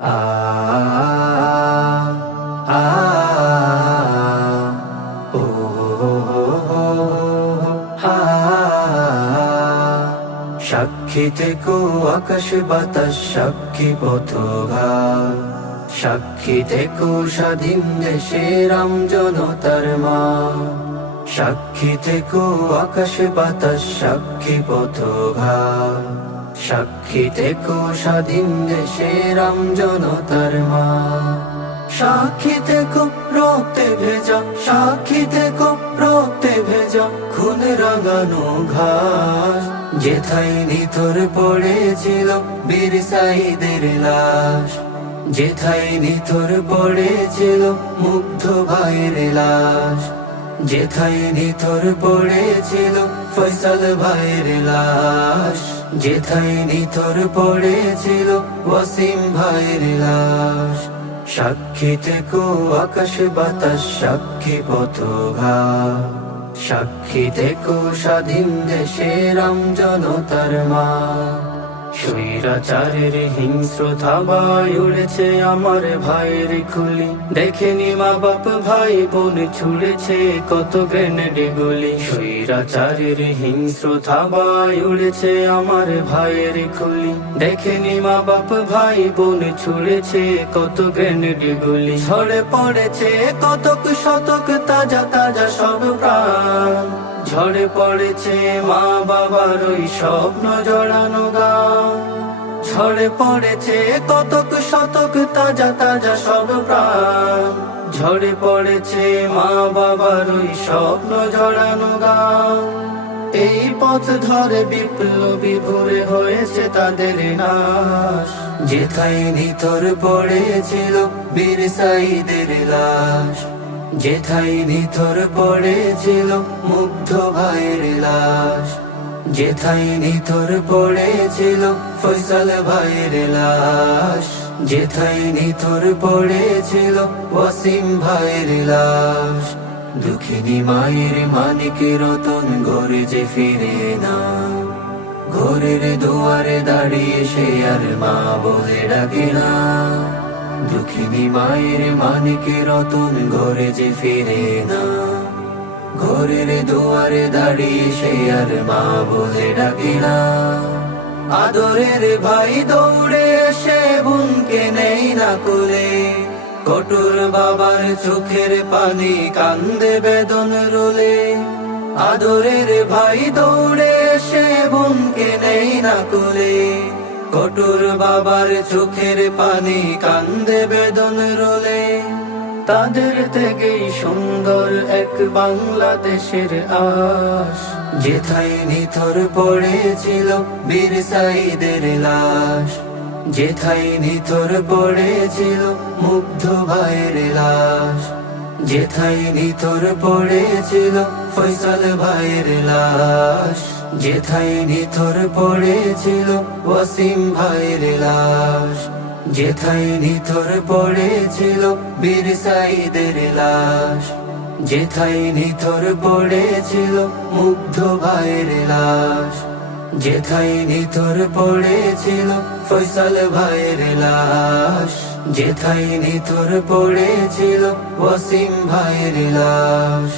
আ আ ও হা সাক্ষী থেকো আকাশ বাতাস সাক্ষী পথঘা সাক্ষী থেকো স্বাধীন দেশের আমজনতার মা সাক্ষী থেকো আকাশ বাতাস সাক্ষী পথঘা সাক্ষী থেকো স্বাধীন দেশের আমজনতার মা সাক্ষী থেকো রক্তে ভেজা সাক্ষী থেকো রক্তে ভেজা খুন রাঙানো ঘাস যেথায় নিথর পড়েছিল বীর সাইদের লাশ যেথায় নিথর পড়েছিল মুগ্ধ ভাইয়ের লাশ যেথায় নিথর পড়েছিল ফয়সাল ভাইয়ের লাশ যেথায় নিথর পড়েছিল ওয়াসিম ভাইয়ের লাশ সাক্ষী থেকো আকাশ বাতাস সাক্ষী পথঘা সাক্ষী থেকো স্বাধীন দেশের আমজনতার মা স্বৈরাচারের হিংস্র থাবায় উড়েছে আমার ভাইয়ের খুলি দেখেনি মা বাপ ভাই বোন ছুড়েছে কত গ্রেনেড গুলি স্বৈরাচারের হিংস্র থাবায় উড়েছে আমার ভাইয়ের খুলি দেখেনি মা বাপ ভাই বোন ছুড়েছে কত গ্রেনেড গুলি ঝরে পড়েছে কতক শতক তাজা তাজা সব প্রাণ ঝরে পড়েছে মা বাবার ওই স্বপ্ন জড়ানো গান ঝরে পড়েছে কতক শতক তাজা তাজা সব প্রাণ ঝরে পড়েছে মা বাবার ওই স্বপ্ন জড়ানো গান এই পথ ধরে বিপ্লবী ভরে হয়েছে তাদের নাশ যেথায় নিথর পড়েছিল বীর সাইদের লাশ যেথায় নিথর পড়েছিল মুগ্ধ ভাইয়ের লাশ যেথায় নিথর পড়েছিল ফয়সাল ভাইয়ের লাশ যেথায় নিথর পড়েছিল ওয়াসিম ভাইয়ের লাশ দুঃখিনী মায়ের মানিক রতন ঘরে যে ফিরে না ঘরের দুয়ারে দাঁড়িয়ে সে আর মা বলে ডাকে না দুঃখিনী মায়ের মানিক রতন ঘরে যে ফিরে না ঘরের দুয়ারে দাঁড়িয়ে সে আর মা বলে ডাকে না আদরের ভাই দৌড়ে এসে বোনকে নেই না কোলে কটুর বাবার চোখের পানি কান্দে বেদন রোলে আদরের ভাই দৌড়ে এসে বোনকে নেই না কোলে কটুর বাবার চোখের পানি কান্দে বেদন রোলে তাদের থেকেই সুন্দর এক বাংলাদেশের আশ যেথায় নিথর পড়েছিল বীর সাইদের লাশ যেথায় নিথর পড়েছিল মুগ্ধ ভাইয়ের লাশ যেথায় নিথর পড়েছিল ফয়সাল ভাইয়ের লাশ যেথায় নিথর পড়েছিল ওয়াসিম ভাইয়ের লাশ যেথায় নিথর পড়েছিল বীর সাইদের লাশ যেথায় নিথর পড়েছিল মুগ্ধ ভাইয়ের লাশ যেথায় নিথর পড়েছিল ফয়সাল ভাইয়ের লাশ যেথায় নিথর পড়েছিল ওয়াসিম ভাইয়ের লাশ